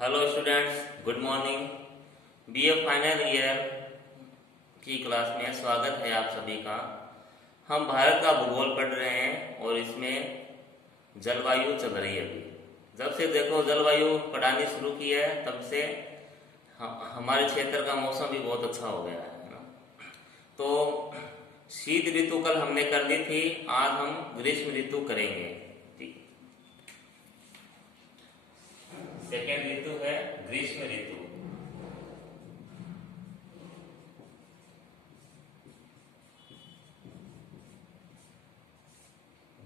Hello students, good morning. BA final year की class में स्वागत है आप सभी का। हम भारत का भूगोल पढ़ रहे हैं और इसमें जलवायु चल रही है। अभी जब से देखो जलवायु पढ़ानी शुरू की है तब से हमारे क्षेत्र का मौसम भी बहुत अच्छा हो गया है ना। तो शीत ऋतु कल हमने कर ली थी, आज हम ग्रीष्म ऋतु करेंगे। सेकेंड ऋतु है ग्रीष्म ऋतु।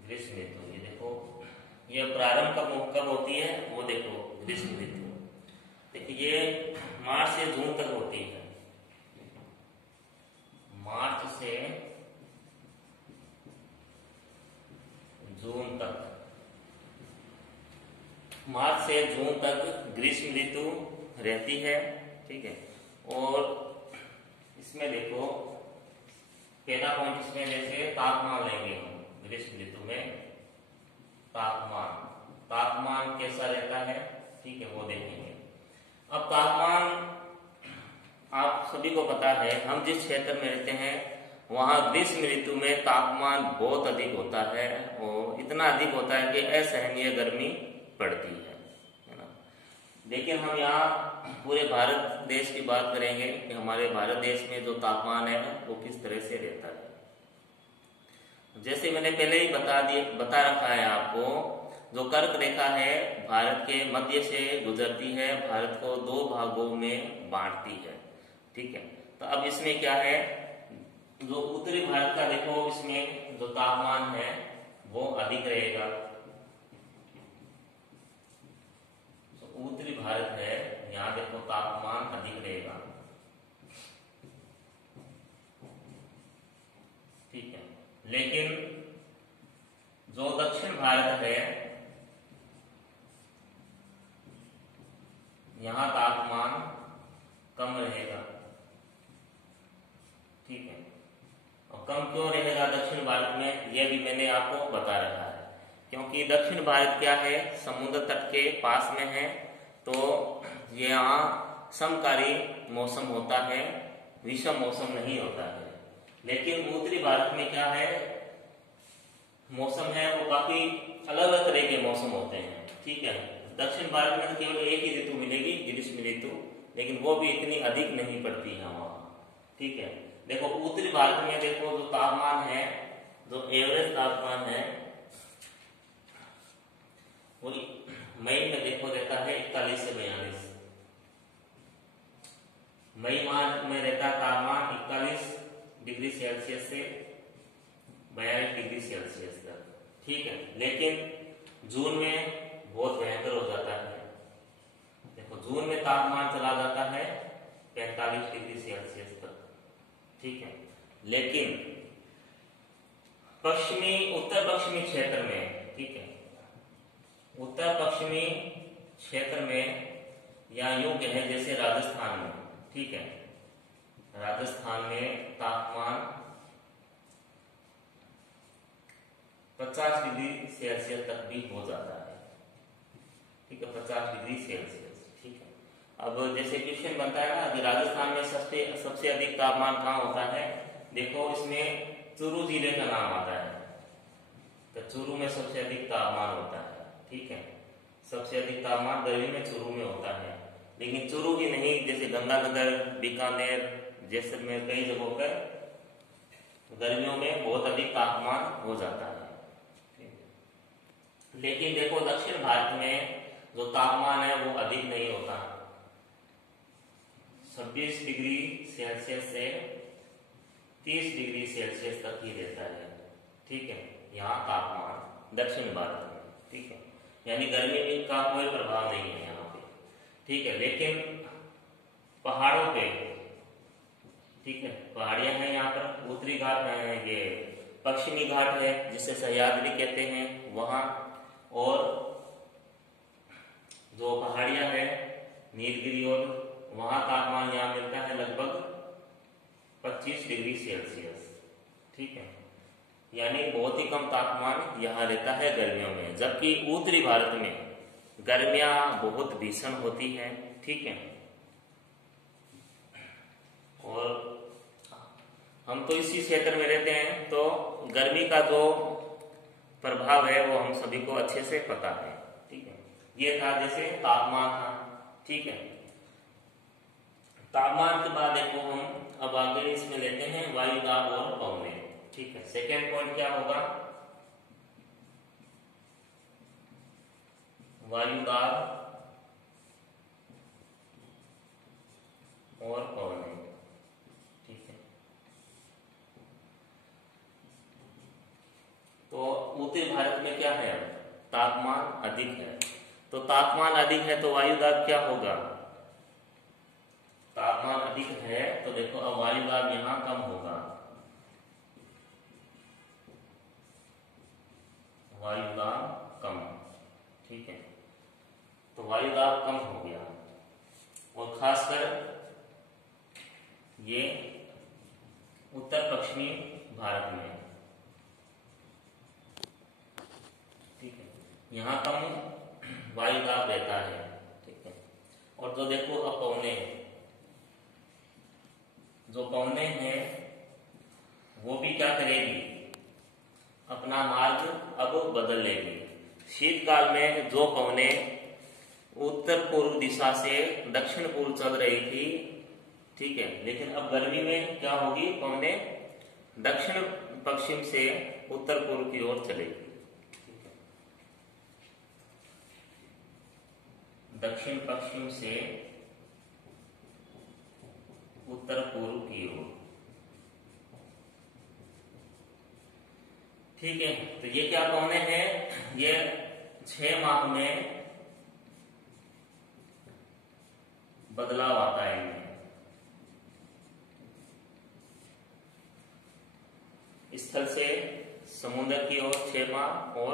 ग्रीष्म ऋतु ये देखो, ये प्रारंभ कब होती है वो देखो। ग्रीष्म ऋतु देखिए ये मार्च से जून तक होती है। मार्च से जून तक, मार्च से जून तक ग्रीष्म ऋतु रहती है। ठीक है, और इसमें देखो पहला पॉइंट इसमें जैसे तापमान लेंगे हम। ग्रीष्म ऋतु में तापमान कैसा रहता है, ठीक है, वो देखेंगे। अब तापमान आप सभी को पता है, हम जिस क्षेत्र में रहते हैं वहां ग्रीष्म ऋतु में तापमान बहुत अधिक होता है और इतना अधिक होता है कि असहनीय गर्मी पड़ती है ना। लेकिन हम यहाँ पूरे भारत देश की बात करेंगे कि हमारे भारत देश में जो तापमान है वो किस तरह से रहता है। जैसे मैंने पहले ही बता रखा है आपको, जो कर्क रेखा है भारत के मध्य से गुजरती है, भारत को दो भागों में बांटती है। ठीक है, तो अब इसमें क्या है, जो उत्तरी भारत का देखो इसमें जो तापमान है वो अधिक रहेगा। उत्तरी भारत है, यहाँ देखो तापमान अधिक रहेगा। ठीक है, लेकिन जो दक्षिण भारत है यहाँ तापमान कम रहेगा। ठीक है, और कम क्यों रहेगा दक्षिण भारत में, यह भी मैंने आपको बता रखा है। क्योंकि दक्षिण भारत क्या है, समुद्र तट के पास में है, तो यहाँ समकारी मौसम होता है, विषम मौसम नहीं होता है। लेकिन उत्तरी भारत में क्या है, मौसम है वो काफी अलग अलग तरह के मौसम होते हैं। ठीक है, दक्षिण भारत में केवल एक ही ऋतु मिलेगी, ग्रीष्म ऋतु, लेकिन वो भी इतनी अधिक नहीं पड़ती है वहाँ। ठीक है, देखो उत्तरी भारत में देखो जो तापमान है, जो एवरेज तापमान है वो मई में देखो रहता है 41 से 42। मई माह में रहता है तापमान 41 डिग्री सेल्सियस से 42 डिग्री सेल्सियस तक। ठीक है, लेकिन जून में बहुत भयंकर हो जाता है। देखो जून में तापमान चला जाता है 45 डिग्री सेल्सियस तक। ठीक है, लेकिन उत्तर पश्चिमी क्षेत्र में, ठीक है, उत्तर पश्चिमी क्षेत्र में या यूं कहें जैसे राजस्थान में, ठीक है, राजस्थान में तापमान 50 डिग्री सेल्सियस तक भी हो जाता है। ठीक है, 50 डिग्री सेल्सियस। ठीक है, अब जैसे क्वेश्चन बनता है ना कि राजस्थान में सबसे अधिक तापमान कहाँ होता है, देखो इसमें चूरू जिले का नाम आता है, तो चूरू में सबसे अधिक तापमान होता है। ठीक है, सबसे अधिक तापमान गर्मी में चूरू में होता है, लेकिन चूरू ही नहीं, जैसे गंगानगर, बीकानेर, जैसलमेर, कई जगहों पर गर्मियों में बहुत अधिक तापमान हो जाता है। लेकिन देखो दक्षिण भारत में जो तापमान है वो अधिक नहीं होता, 26 डिग्री सेल्सियस से 30 डिग्री सेल्सियस तक ही रहता है। ठीक है, यहाँ तापमान दक्षिण भारत में। ठीक है, यानी गर्मी का कोई प्रभाव नहीं है यहाँ पे। ठीक है, लेकिन पहाड़ों पे, ठीक है, पहाड़ियां हैं यहाँ पर, उत्तरी घाट है, ये पश्चिमी घाट है जिसे सह्याद्री कहते हैं वहां, और जो पहाड़ियां है नीलगिरी, और वहां तापमान यहाँ मिलता है लगभग 25 डिग्री सेल्सियस। ठीक है, यानी बहुत ही कम तापमान यहाँ रहता है गर्मियों में। जबकि उत्तरी भारत में गर्मियां बहुत भीषण होती है, ठीक है। और हम तो इसी क्षेत्र में रहते हैं, तो गर्मी का जो प्रभाव है वो हम सभी को अच्छे से पता है, ठीक है। ये था जैसे तापमान था, ठीक है। तापमान के बाद देखो हम अब आगे इसमें लेते हैं वायु दाब और पवने, ठीक है। सेकेंड पॉइंट क्या होगा, वायु दाब और पवने, ठीक है। तो उत्तरी भारत में क्या है, तापमान अधिक है, तो तापमान अधिक है तो वायु दाब क्या होगा, तापमान अधिक है तो देखो अब वायु दाब यहां कम होगा, वायु दाब कम, ठीक है। तो वायु दाब कम हो गया, और खासकर ये उत्तर पश्चिमी भारत में, ठीक है, यहां कम वायु दाब रहता है, ठीक है। और तो देखो अब पवने, जो पवने हैं वो भी क्या करेगी, अपना मार्ग अब बदल लेगी। शीतकाल में जो पवने उत्तर पूर्व दिशा से दक्षिण पूर्व चल रही थी, ठीक है, लेकिन अब गर्मी में क्या होगी, पवने दक्षिण पश्चिम से उत्तर पूर्व की ओर चलेगी, दक्षिण पश्चिम से उत्तर पूर्व की ओर, ठीक है। तो ये क्या पवने हैं, ये 6 माह में बदलाव आता है इनमें, स्थल से समुद्र की ओर 6 माह, और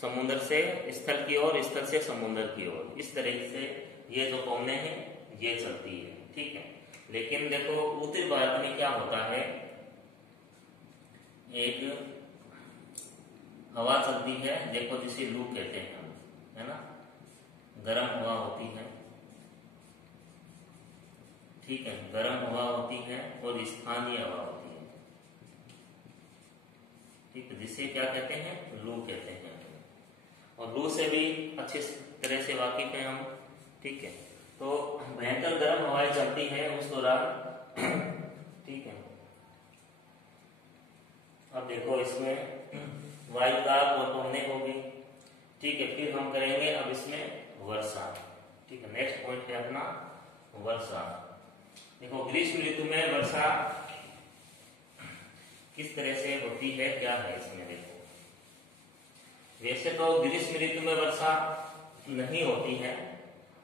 समुद्र से स्थल की ओर, स्थल से समुद्र की ओर, इस तरह से ये जो पवने हैं ये चलती है, ठीक है। लेकिन देखो उत्तरी भारत में क्या होता है, एक हवा चलती है, देखो जिसे लू कहते हैं हम, है ना, गर्म हवा होती है, ठीक है, गर्म हवा होती है और स्थानीय हवा होती है, ठीक है, जिसे क्या कहते हैं, लू कहते हैं। और लू से भी अच्छी तरह से वाकिफ हैं हम, ठीक है। तो भयंकर गर्म हवाएं चलती है उस दौरान, ठीक है। अब देखो इसमें वायु दाब और पवने होगी, ठीक है। फिर हम करेंगे अब इसमें वर्षा, ठीक है। नेक्स्ट पॉइंट है अपना वर्षा। देखो ग्रीष्म ऋतु में वर्षा किस तरह से होती है, क्या है इसमें, देखो वैसे तो ग्रीष्म ऋतु में वर्षा नहीं होती है,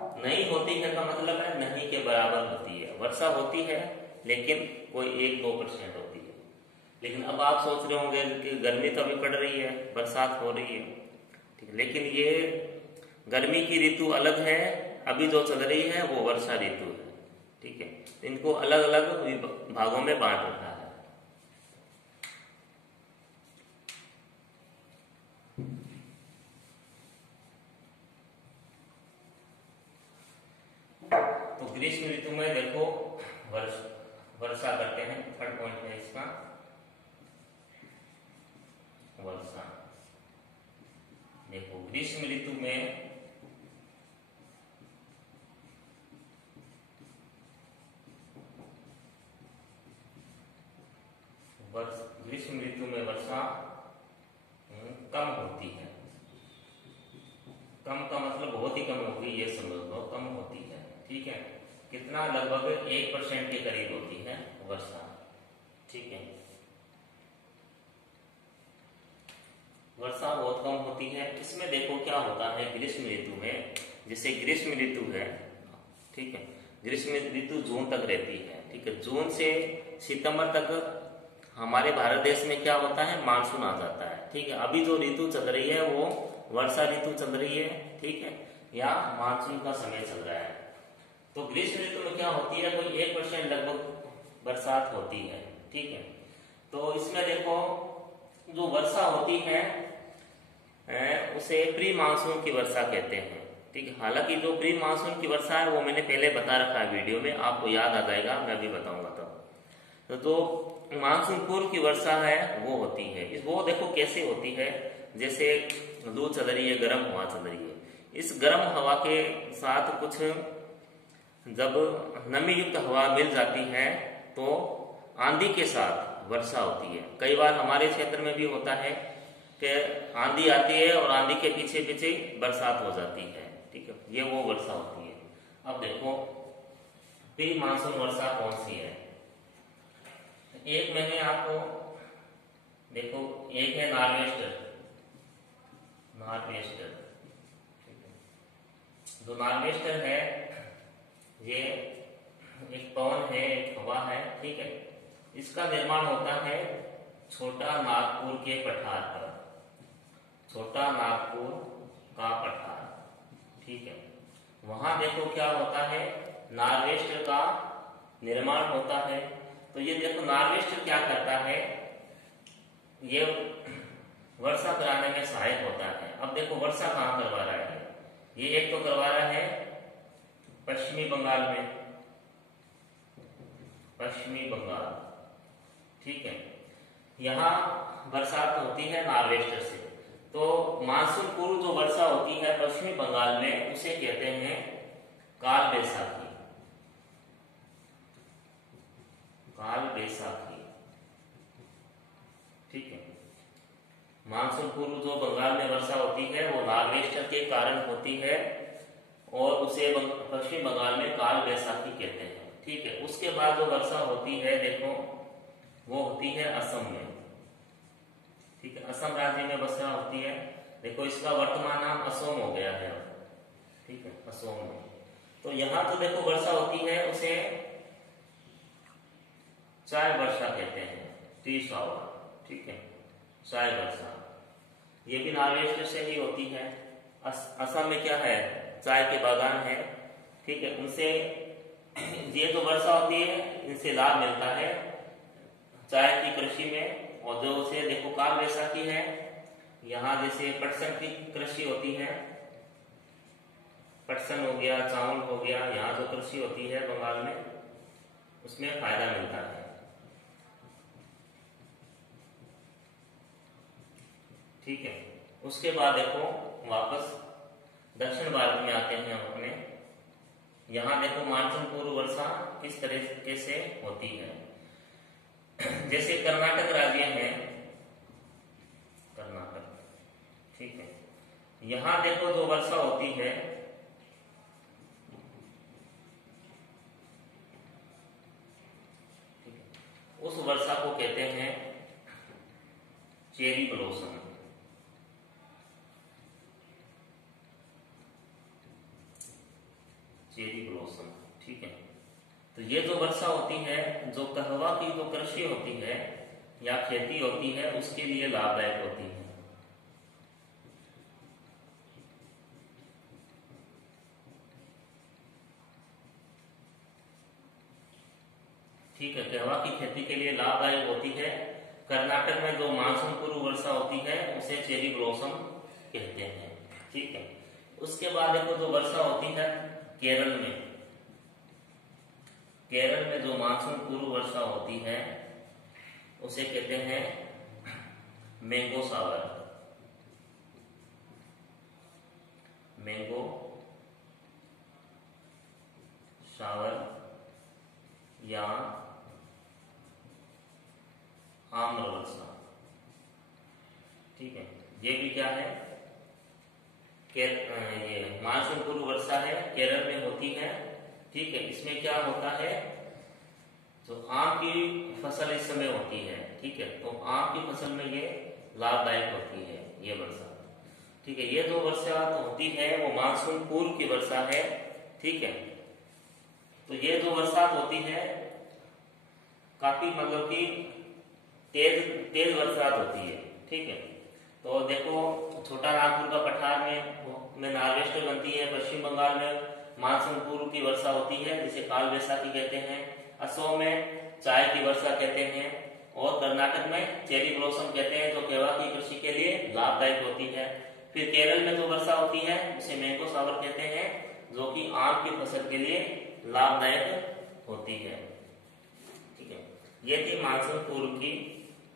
नहीं होती है का मतलब है नहीं के बराबर होती है, वर्षा होती है लेकिन कोई 1-2% होती है। लेकिन अब आप सोच रहे होंगे कि गर्मी तो अभी पड़ रही है, बरसात हो रही है, ठीक है, लेकिन ये गर्मी की ऋतु अलग है, अभी जो चल रही है वो वर्षा ऋतु है, ठीक है। इनको अलग अलग भागों में बांट रखा है। तो ग्रीष्म ऋतु में देखो वर्षा करते हैं, थर्ड पॉइंट है इसका वर्षा। देखो ग्रीष्म ऋतु में ग्रीष्म ऋतु में वर्षा कम होती है, कम का मतलब बहुत ही कम होगी, ये समझ लो, कम होती है, ठीक है। कितना, लगभग 1% के करीब होती है वर्षा, ठीक है। वर्षा बहुत कम होती है। इसमें देखो क्या होता है ग्रीष्म ऋतु में, जैसे ग्रीष्म ऋतु है, ठीक है, ग्रीष्म ऋतु जून तक रहती है, ठीक है। जून से सितंबर तक हमारे भारत देश में क्या होता है, मानसून आ जाता है, ठीक है। अभी जो ऋतु चल रही है वो वर्षा ऋतु चल रही है, ठीक है, या मानसून का समय चल रहा है। तो ग्रीष्म ऋतु में क्या होती है, कोई 1% लगभग बरसात होती है, ठीक है। तो इसमें देखो जो वर्षा होती है उसे प्री मानसून की वर्षा कहते हैं, ठीक है। हालांकि जो प्री मानसून की वर्षा है वो मैंने पहले बता रखा है वीडियो में, आपको याद आ जाएगा, मैं भी बताऊंगा तब। तो मानसून पूर्व की वर्षा है वो होती है, वो देखो कैसे होती है, जैसे लू चल रही है, गर्म हवा चल रही है, इस गर्म हवा के साथ कुछ जब नमी युक्त हवा मिल जाती है तो आंधी के साथ वर्षा होती है। कई बार हमारे क्षेत्र में भी होता है कि आंधी आती है और आंधी के पीछे पीछे बरसात हो जाती है, ठीक है, ये वो वर्षा होती है। अब देखो प्री मानसून वर्षा कौन सी है। एक मैंने आपको देखो, एक है नॉर्वेस्टर, जो नॉर्वेस्टर है ये एक पवन है, एक हवा है, ठीक है। इसका निर्माण होता है छोटा नागपुर के पठार पर, छोटा नागपुर का पठार, ठीक है। वहां देखो क्या होता है, नॉर्वेस्टर का निर्माण होता है। तो ये देखो नॉर्वेस्टर क्या करता है, ये वर्षा कराने में सहायक होता है। अब देखो वर्षा कहाँ करवा रहा है, ये एक तो करवा रहा है पश्चिमी बंगाल में, पश्चिमी बंगाल, ठीक है, यहाँ बरसात होती है नॉर्वेस्टर से। तो मानसून पूर्व जो वर्षा होती है पश्चिमी बंगाल में, उसे कहते हैं काल बैसाखी, काल बैसाखी, ठीक है। मानसून पूर्व जो बंगाल में वर्षा होती है वो नॉर्वेस्टर के कारण होती है और उसे पश्चिम बंगाल में काल बैसाखी कहते हैं, ठीक है। उसके बाद जो वर्षा होती है देखो वो होती है असम में, ठीक है, असम राज्य में वर्षा होती है। देखो इसका वर्तमान नाम असम हो गया है, ठीक है, असम में। तो यहाँ तो देखो वर्षा होती है उसे चाय वर्षा कहते हैं, टी शावर, ठीक है, चाय वर्षा, ये भी नॉर्वेस्टर से ही होती है। असम में क्या है, चाय के बागान है, ठीक है, उनसे ये जो वर्षा होती है इनसे लाभ मिलता है चाय की कृषि में। और जो उसे देखो काल बैसाखी है, यहाँ जैसे पटसन की कृषि होती है, पटसन हो गया, चावल हो गया, यहाँ जो कृषि होती है बंगाल में उसमें फायदा मिलता है, ठीक है। उसके बाद देखो वापस दक्षिण भारत में आते हैं हम अपने। यहाँ देखो मानसून पूर्व वर्षा किस तरीके से होती है। जैसे कर्नाटक राज्य है, कर्नाटक, ठीक है, यहाँ देखो जो वर्षा होती है उस वर्षा को कहते हैं चेरी ब्लॉसम, चेरी ब्लॉसम, ठीक है। तो ये जो वर्षा होती है, जो कहवा की जो कृषि होती है या खेती होती है उसके लिए लाभदायक होती है, ठीक है, कहवा की खेती के लिए लाभदायक होती है। कर्नाटक में जो मानसून पूर्व वर्षा होती है उसे चेरी ब्लॉसम कहते हैं, ठीक है। उसके बाद देखो जो वर्षा होती है केरल में, केरल में जो मानसून पूर्व वर्षा होती है उसे कहते हैं मैंगो शावर, मैंगो शावर या आम्र वर्षा, ठीक है। ये भी क्या है, ये मानसून पूर्व वर्षा है, केरल में होती है, ठीक है। इसमें क्या होता है, तो आम की फसल इस समय होती है, ठीक है, तो आम की फसल में ये लाभदायक होती है ये वर्षा, ठीक है। ये जो वर्षा होती है वो मानसून पूर्व की वर्षा है, ठीक है। तो ये जो बरसात होती है काफी मतलब कि तेज बरसात होती है, ठीक है। तो देखो छोटा नागपुर का पठार में नॉर्वेस्टर बनती है, पश्चिम बंगाल में मानसून पूर्व की वर्षा होती है जिसे काल बैसाखी कहते हैं, असम में चाय की वर्षा कहते हैं और कर्नाटक में चेरी ब्लॉसम कहते हैं जो केवा की कृषि के लिए लाभदायक होती है। फिर केरल में जो वर्षा होती है उसे मैंगो शावर कहते हैं, जो कि आम की फसल के लिए लाभदायक होती है। ठीक है, ये थी मानसून पूर्व की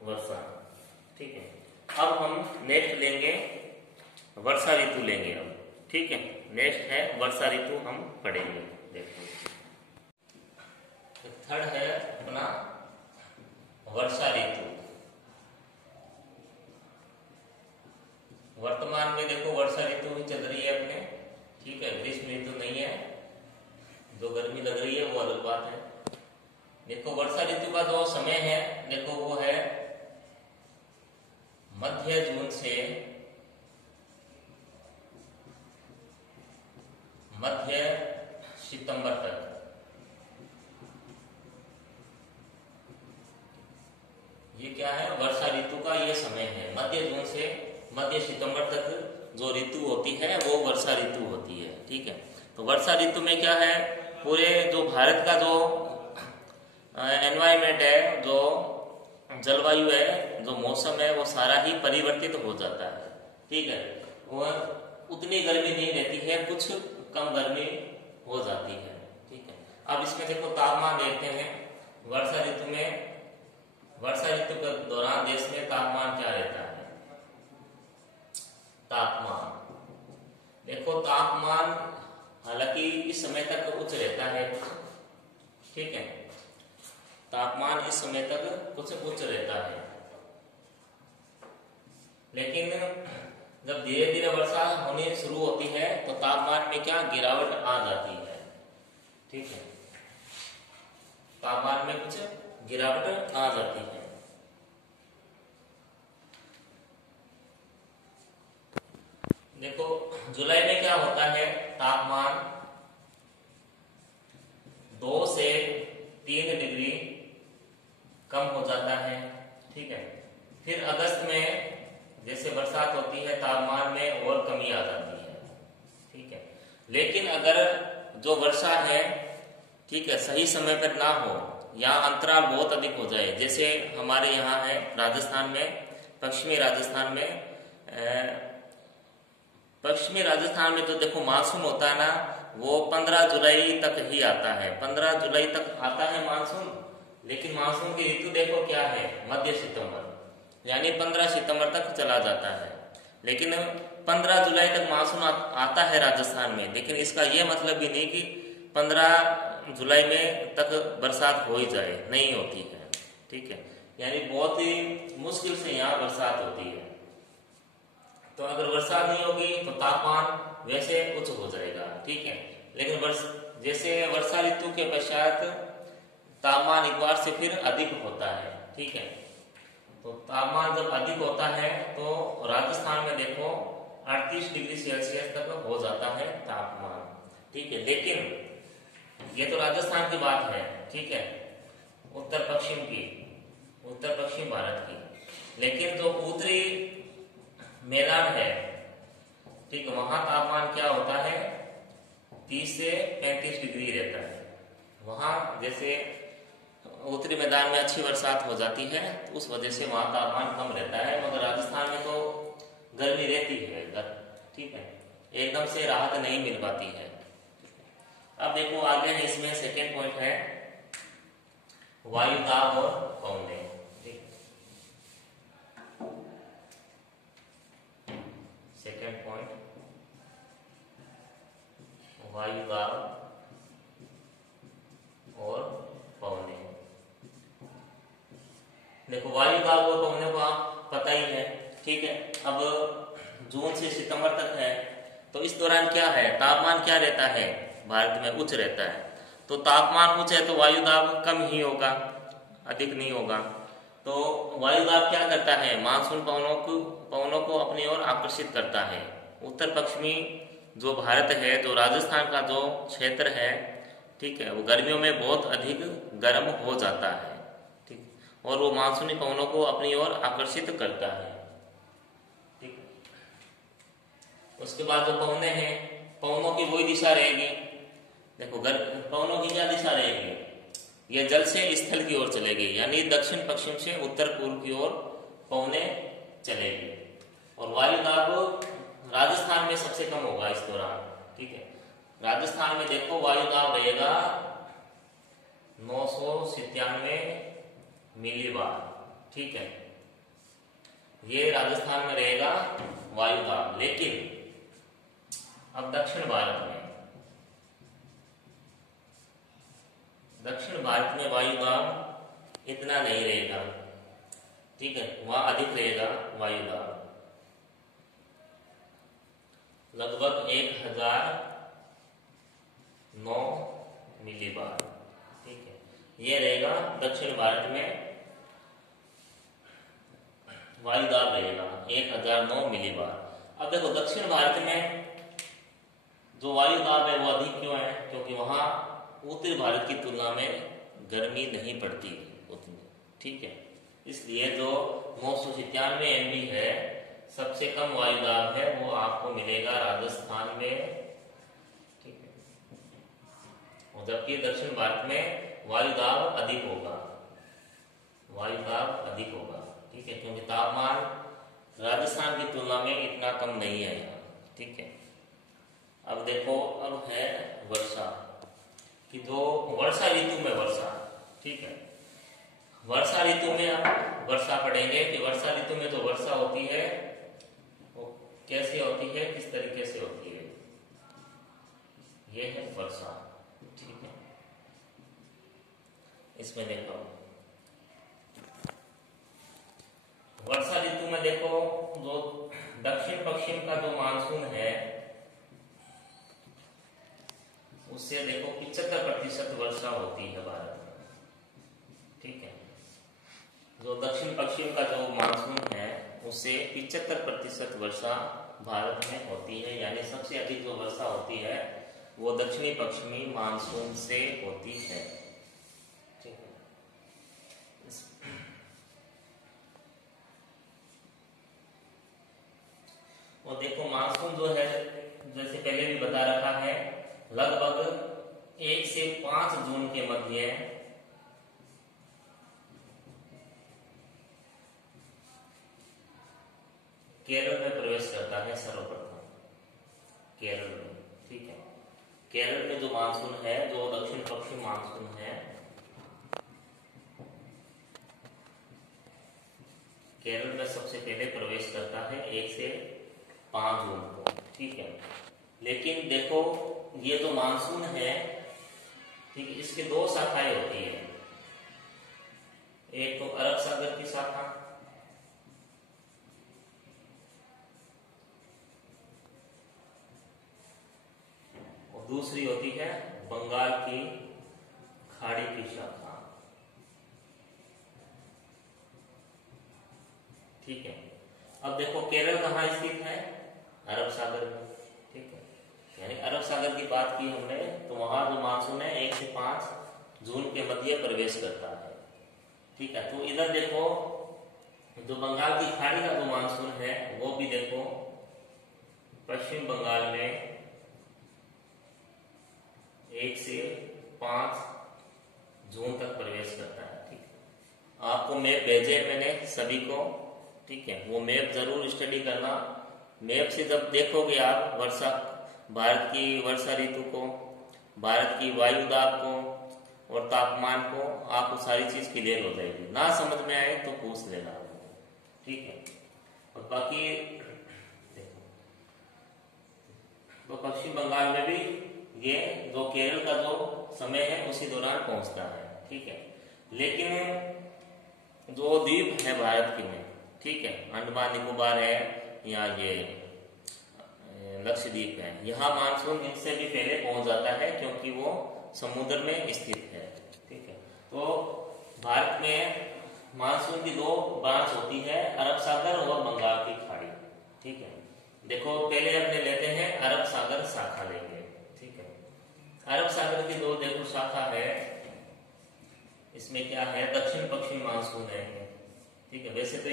वर्षा। ठीक है, अब हम नेक्स्ट लेंगे वर्षा ऋतु लेंगे अब। ठीक है, नेक्स्ट है वर्षा ऋतु हम पढ़ेंगे। देखो थर्ड है अपना वर्षा ऋतु। वर्तमान में देखो वर्षा ऋतु भी चल रही है अपने। ठीक है, ग्रीष्म ऋतु नहीं है, जो गर्मी लग रही है वो अलग बात है। देखो वर्षा ऋतु का जो समय है देखो वो है मध्य जून से मध्य सितंबर तक। ये क्या है, वर्षा ऋतु का ये समय है। मध्य जून से मध्य सितंबर तक जो ऋतु होती है वो वर्षा ऋतु होती है। ठीक है, तो वर्षा ऋतु में क्या है, पूरे जो भारत का जो एनवायरमेंट है, जो जलवायु है, जो मौसम है, वो सारा ही परिवर्तित हो जाता है। ठीक है, वो उतनी गर्मी नहीं रहती है, कुछ कम गर्मी हो जाती है। ठीक है, अब इसमें देखो तापमान देखते हैं। वर्षा ऋतु में, वर्षा ऋतु के दौरान देश में तापमान क्या रहता है। तापमान देखो, तापमान हालांकि इस समय तक उच्च रहता है। ठीक है, तापमान इस समय तक कुछ उच्च रहता है, लेकिन जब धीरे धीरे वर्षा होनी शुरू होती है तो तापमान में क्या गिरावट आ जाती है। ठीक है, तापमान में कुछ गिरावट आ जाती है। देखो जुलाई में क्या होता है, तापमान 2 से 3 डिग्री कम हो जाता है। ठीक है, फिर अगस्त में जैसे बरसात होती है तापमान में और कमी आ जाती है। ठीक है, लेकिन अगर जो वर्षा है, ठीक है, सही समय पर ना हो या अंतराल बहुत अधिक हो जाए, जैसे हमारे यहाँ है राजस्थान में, पश्चिमी राजस्थान में तो देखो मानसून होता है ना, वो 15 जुलाई तक ही आता है। 15 जुलाई तक आता है मानसून, लेकिन मानसून की ऋतु देखो क्या है, मध्य सितंबर, यानी 15 सितंबर तक चला जाता है। लेकिन 15 जुलाई तक मानसून आता है राजस्थान में, लेकिन इसका यह मतलब भी नहीं कि 15 जुलाई में तक बरसात हो ही जाए, नहीं होती है। ठीक है, यानी बहुत ही मुश्किल से यहाँ बरसात होती है। तो अगर बरसात नहीं होगी तो तापमान वैसे उच्च हो जाएगा। ठीक है, लेकिन जैसे वर्षा ऋतु के पश्चात तापमान एक बार से फिर अधिक होता है। ठीक है, तो तापमान जब अधिक होता है तो राजस्थान में देखो 38 डिग्री सेल्सियस तक हो जाता है तापमान। ठीक है, लेकिन ये तो राजस्थान की बात है। ठीक है, उत्तर पश्चिम भारत की। लेकिन जो उत्तरी मैदान है, ठीक है, वहां तापमान क्या होता है, 30 से 35 डिग्री रहता है। वहां जैसे उत्तरी मैदान में अच्छी बरसात हो जाती है तो उस वजह से वहां तापमान कम रहता है, मगर राजस्थान में तो गर्मी रहती है। ठीक है, एकदम से राहत नहीं मिल पाती है। अब देखो आगे है, इसमें सेकेंड पॉइंट है वायु दाब और पवने। सेकेंड पॉइंट वायु दाब और पवने। देखो वायु दाब और पवने को आप पता ही है। ठीक है, अब जून से सितंबर तक है, तो इस दौरान क्या है, तापमान क्या रहता है, भारत में उच्च रहता है। तो तापमान उच्च है तो वायु दाब कम ही होगा, अधिक नहीं होगा। तो वायु दाब क्या करता है, मानसून पवनों को अपनी ओर आकर्षित करता है। उत्तर पश्चिमी जो भारत है, जो राजस्थान का जो क्षेत्र है, ठीक है, वो गर्मियों में बहुत अधिक गर्म हो जाता है। ठीक, और वो मानसूनी पवनों को अपनी ओर आकर्षित करता है। ठीक, उसके बाद जो पवने हैं, पवनों की वही दिशा रहेगी। देखो पवनों की क्या दिशा रहेगी, ये जल से स्थल की ओर चलेगी, यानी दक्षिण पश्चिम से उत्तर पूर्व की ओर पवने चलेगी। और वायु दाब राजस्थान में सबसे कम होगा इस दौरान। ठीक है, राजस्थान में देखो वायु दाब रहेगा 997 मिलीबार। ठीक है, ये राजस्थान में रहेगा वायु दाब। लेकिन अब दक्षिण भारत में वायु दाब इतना नहीं रहेगा। ठीक है, वहां अधिक रहेगा वायु दाब, लगभग 1009 मिलीबार। ठीक है, ये रहेगा दक्षिण भारत में वायु दाब रहेगा 1009 मिलीबार। अब देखो दक्षिण भारत में जो वायु दाब है वो अधिक क्यों है? क्योंकि वहां उत्तरी भारत की तुलना में गर्मी नहीं पड़ती उतनी। ठीक है, इसलिए जो 997 MB है, सबसे कम वायु दाब है, वो आपको मिलेगा राजस्थान में। ठीक है, और जबकि दक्षिण भारत में वायु दाब अधिक होगा, ठीक है, क्योंकि तापमान राजस्थान की तुलना में इतना कम नहीं है यहाँ। ठीक है, अब देखो, अब है वर्षा कि जो वर्षा ऋतु में वर्षा। ठीक है, वर्षा ऋतु में आप वर्षा पढ़ेंगे कि वर्षा ऋतु में जो वर्षा होती है वो कैसे होती है, किस तरीके से होती है। ये है वर्षा। ठीक है, इसमें देखो वर्षा ऋतु में देखो जो दक्षिण पश्चिम का जो मानसून है उससे देखो 75% वर्षा होती है भारत में। ठीक है, जो दक्षिण पश्चिम का जो मानसून है उससे 75% वर्षा भारत में होती है, यानी सबसे अधिक जो वर्षा होती है वो दक्षिणी पश्चिमी मानसून से होती है। ठीक है, और देखो मानसून जो है, जैसे पहले भी बता रखा है, लगभग 1 से 5 जून के मध्य केरल में प्रवेश करता है सर्वप्रथम, केरल में। ठीक है, केरल में जो मानसून है, जो दक्षिण पश्चिम मानसून है, केरल में सबसे पहले प्रवेश करता है 1 से 5 जून को। ठीक है, लेकिन देखो ये जो मानसून है, ठीक है, इसके 2 शाखाएं होती है। एक तो अरब सागर की शाखा, और दूसरी होती है बंगाल की खाड़ी की शाखा। ठीक है, अब देखो केरल कहाँ स्थित है? अरब सागर में। ठीक है, यानी अरब सागर की बात की हमने, तो वहां जो मानसून है 1 से 5 जून के मध्य प्रवेश करता है। ठीक है, तो इधर देखो जो बंगाल की खाड़ी का जो मानसून है वो भी देखो पश्चिम बंगाल में 1 से 5 जून तक प्रवेश करता है। ठीक है, आपको मैप भेजे मैंने सभी को। ठीक है, वो मैप जरूर स्टडी करना। मैप से जब देखोगे आप वर्षा, भारत की वर्षा ऋतु को, भारत की वायु दाब को और तापमान को, आपको सारी चीज क्लियर हो जाएगी। ना समझ में आए तो पूछ लेना। ठीक है, और बाकी देखो तो पश्चिम बंगाल में भी ये जो केरल का जो समय है उसी दौरान पहुंचता है। ठीक है, लेकिन जो द्वीप है भारत की में, ठीक है, अंडमान निकोबार है या ये लक्षद्वीप है, यहाँ मानसून इनसे भी पहले पहुंच जाता है क्योंकि वो समुद्र में स्थित है। ठीक है, तो भारत में मानसून की 2 ब्रांच होती है, अरब सागर और बंगाल की खाड़ी। ठीक है, देखो पहले अपने लेते हैं अरब सागर शाखा लेंगे। ठीक है, अरब सागर की 2 देखो शाखा है, इसमें क्या है, दक्षिण पश्चिम मानसून है। ठीक है, वैसे तो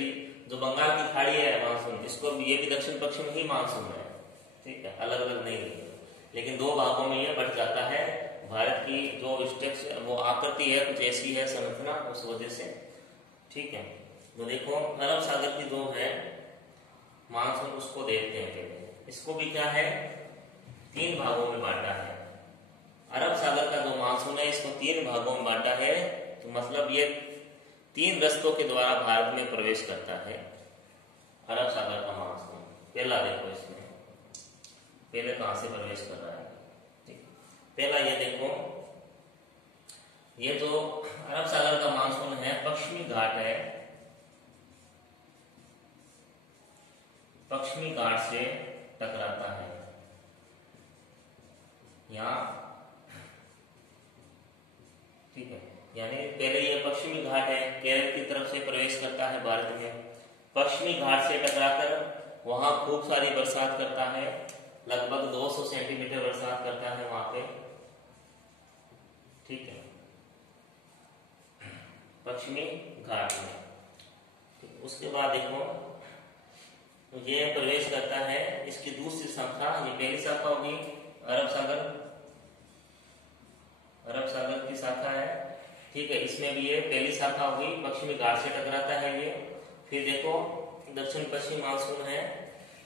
जो बंगाल की खाड़ी है मानसून, इसको ये भी दक्षिण पश्चिम ही मानसून है। ठीक है, अलग अलग नहीं है, लेकिन 2 भागों में ये बढ़ जाता है। भारत की जो स्टेप्स वो आकृति है कुछ ऐसी है संरचना, उस वजह से। ठीक है, तो देखो अरब सागर की जो है मानसून, उसको देखते हैं पहले। इसको भी क्या है, 3 भागों में बांटा है। अरब सागर का जो मानसून है इसको 3 भागों में बांटा है। तो मतलब ये 3 रस्तों के द्वारा भारत में प्रवेश करता है अरब सागर का मानसून। पहला देखो इसमें पहले कहां से प्रवेश कर रहा है, ठीक। पहला ये देखो, ये जो अरब सागर का मानसून है पश्चिमी घाट है, पश्चिमी घाट से टकराता है यहाँ, ठीक है। यानी पहले ये पश्चिमी घाट है, केरल की तरफ से प्रवेश करता है भारत में, पश्चिमी घाट से टकराकर वहां खूब सारी बरसात करता है, लगभग 200 सेंटीमीटर बरसात करता है वहां पे, ठीक है, पश्चिमी घाट में। उसके बाद देखो ये प्रवेश करता है, इसकी दूसरी शाखा, ये पहली शाखा होगी अरब सागर की शाखा है, ठीक है। इसमें भी ये पहली शाखा होगी, पश्चिमी घाट से टकराता है ये। फिर देखो दक्षिण पश्चिम मानसून है,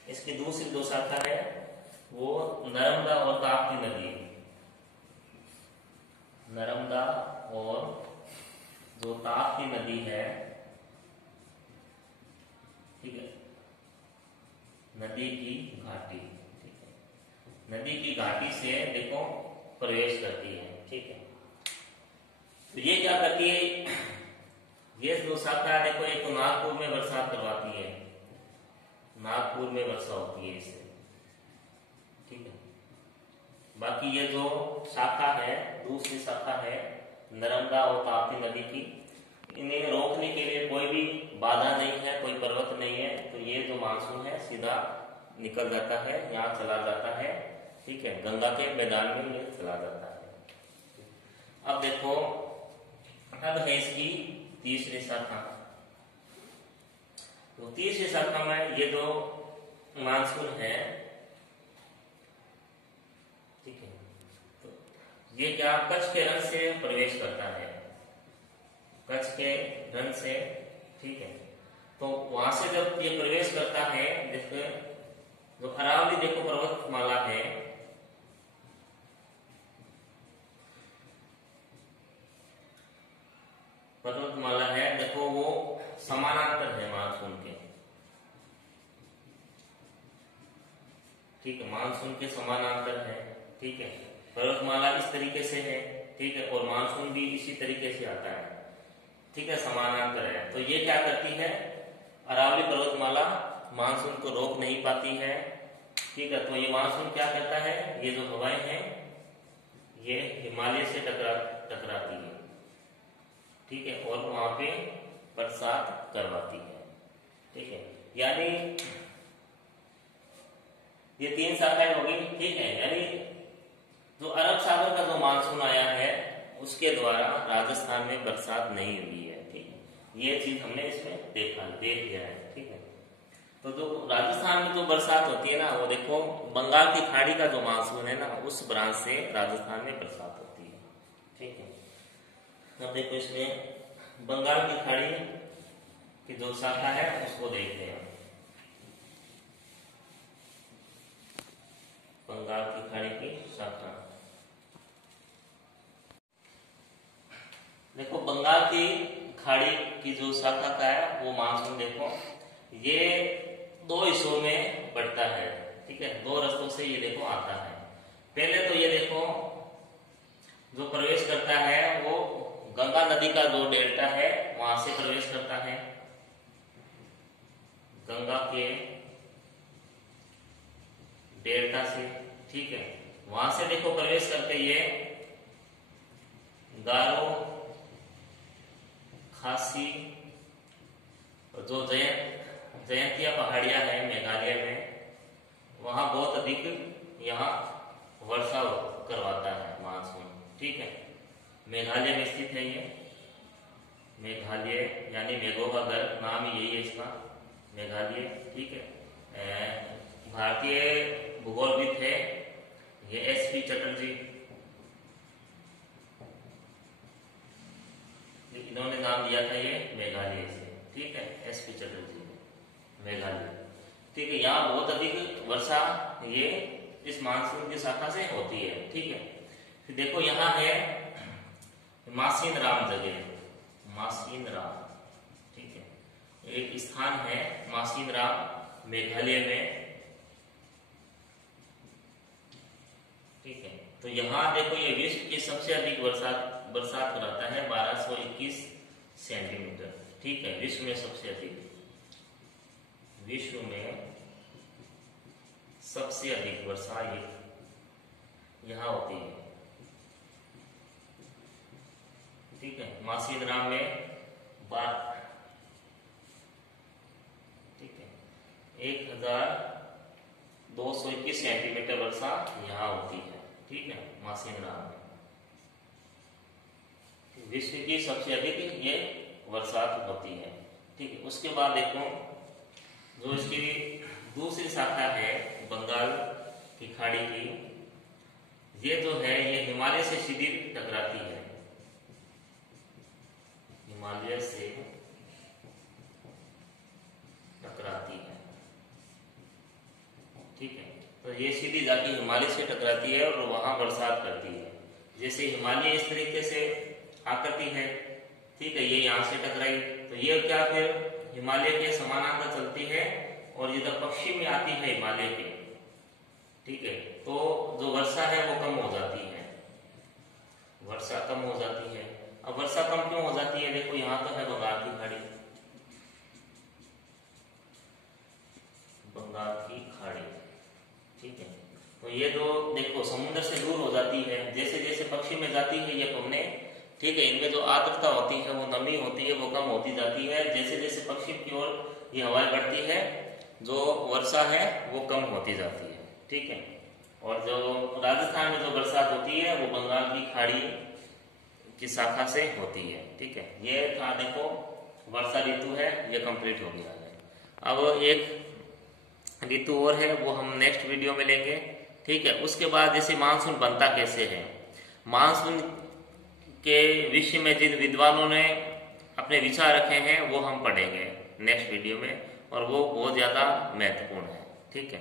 इसकी दूसरी 2 शाखा है, वो नर्मदा और ताप्ती नदी, नर्मदा और जो ताप्ती नदी है, ठीक है, नदी की घाटी, ठीक है, नदी की घाटी से देखो प्रवेश करती है, ठीक है। तो ये क्या करती है, ये जो शाखा देखो, एक तो नागपुर में बरसात करवाती है, नागपुर में वर्षा होती है इससे, ठीक है। बाकी ये जो शाखा है, दूसरी शाखा है नर्मदा और ताप्ती नदी की, इन्हें रोकने के लिए कोई भी बाधा नहीं है, कोई पर्वत नहीं है, तो ये जो मानसून है सीधा निकल जाता है, यहाँ चला जाता है, ठीक है, गंगा के मैदान में ये चला जाता है। अब देखो अब है इसकी तीसरी शाखा। तो तीसरी शाखा में ये जो मानसून है, ठीक है, तो ये क्या कच्छ के रण से प्रवेश करता है, कच्छ के रण से, ठीक है। तो वहां से जब ये प्रवेश करता है, देखो जो अरावली देखो पर्वतमाला है, पर्वतमाला है, देखो वो समानांतर है मानसून के, ठीक है, मानसून के समानांतर है, ठीक है। पर्वतमाला इस तरीके से है, ठीक है, और मानसून भी इसी तरीके से आता है, ठीक है, समानांतर है। तो ये क्या करती है, अरावली पर्वतमाला मानसून को रोक नहीं पाती है, ठीक है। तो ये मानसून क्या करता है, ये जो हवाएं हैं ये हिमालय से टकराती है, ठीक है, और वहां पे बरसात करवाती है, ठीक है। यानी ये 3 शाखाएं होगी, ठीक है। यानी जो अरब सागर का जो मानसून आया है उसके द्वारा राजस्थान में बरसात नहीं हुई है, ठीक है, ये चीज हमने इसमें देख लिया है, ठीक है। तो जो राजस्थान में जो बरसात होती है ना, वो देखो बंगाल की खाड़ी का जो मानसून है ना, उस ब्रांच से राजस्थान में बरसात होती है, ठीक है। अब देखो इसमें बंगाल की खाड़ी की जो शाखा है उसको देखते हैं। बंगाल की खाड़ी की शाखा, देखो बंगाल की खाड़ी की जो शाखा का है वो मानसून देखो ये 2 हिस्सों में बढ़ता है, ठीक है, 2 रस्तों से ये देखो आता है। पहले तो ये देखो जो प्रवेश करता है वो गंगा नदी का जो डेल्टा है वहां से प्रवेश करता है, गंगा के डेल्टा से, ठीक है। वहां से देखो प्रवेश करके ये गारो, खासी, जो जयंतिया पहाड़ियां है मेघालय में, वहां बहुत अधिक यहाँ वर्षा करवाता है मानसून, ठीक है। मेघालय में स्थित है ये, मेघालय यानी मेघों का घर, नाम यही है इसका, मेघालय, ठीक है। भारतीय भूगोलविद है ये एसपी चटर्जी, इन्होंने नाम दिया था ये मेघालय से, ठीक है, एसपी चटर्जी ने, मेघालय, ठीक है। यहाँ बहुत अधिक वर्षा ये इस मानसून की शाखा से होती है। ठीक है, फिर देखो यहाँ है मासीन राम जगह, मासीन राम। ठीक है, एक स्थान है मासीन राम मेघालय में। ठीक है, तो यहाँ देखो ये विश्व की सबसे अधिक बरसात कराता है 1221 सेंटीमीटर। ठीक है, विश्व में सबसे अधिक, विश्व में सबसे अधिक वर्षा यहाँ होती है। ठीक है, मासीन राम में ठीक है 1221 सेंटीमीटर वर्षा यहाँ होती है। ठीक है, मासीन राम में विश्व की सबसे अधिक ये बरसात होती है। ठीक है, उसके बाद देखो जो इसकी दूसरी शाखा है बंगाल की खाड़ी की, ये जो है ये हिमालय से सीधी टकराती है, हिमालय से टकराती है। ठीक है, तो ये सीधी जाके हिमालय से टकराती है और वहां बरसात करती है। जैसे हिमालय इस तरीके से आकृति है, ठीक है, ये यहाँ से टकराई तो ये क्या फिर हिमालय के समानांतर चलती है और ये जब पश्चिम में आती है हिमालय के, ठीक है, तो जो वर्षा है वो कम हो जाती है, वर्षा कम हो जाती है। अब वर्षा कम क्यों हो जाती है? देखो यहाँ तो है बंगाल की खाड़ी, बंगाल की खाड़ी। ठीक है, तो ये जो देखो समुद्र से दूर हो जाती है, जैसे जैसे पश्चिम में जाती है ये पवने, ठीक है, इनमें जो आर्द्रता होती है वो नमी होती है वो कम होती जाती है। जैसे जैसे पश्चिम की ओर ये हवाएं बढ़ती है जो वर्षा है वो कम होती जाती है। ठीक है, और जो राजस्थान में जो बरसात होती है वो बंगाल की खाड़ी की शाखा से होती है। ठीक है, ये था देखो वर्षा ऋतु है, ये कंप्लीट हो गया है। अब एक ऋतु और है वो हम नेक्स्ट वीडियो में लेंगे। ठीक है, उसके बाद जैसे मानसून बनता कैसे है, मानसून के विषय में जिन विद्वानों ने अपने विचार रखे हैं वो हम पढ़ेंगे नेक्स्ट वीडियो में, और वो बहुत ज़्यादा महत्वपूर्ण है। ठीक है,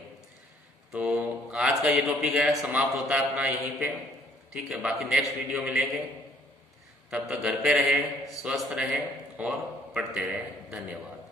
तो आज का ये टॉपिक है समाप्त होता है अपना यहीं पे। ठीक है, बाकी नेक्स्ट वीडियो में लेंगे। तब तक घर पे रहे, स्वस्थ रहे और पढ़ते रहे। धन्यवाद।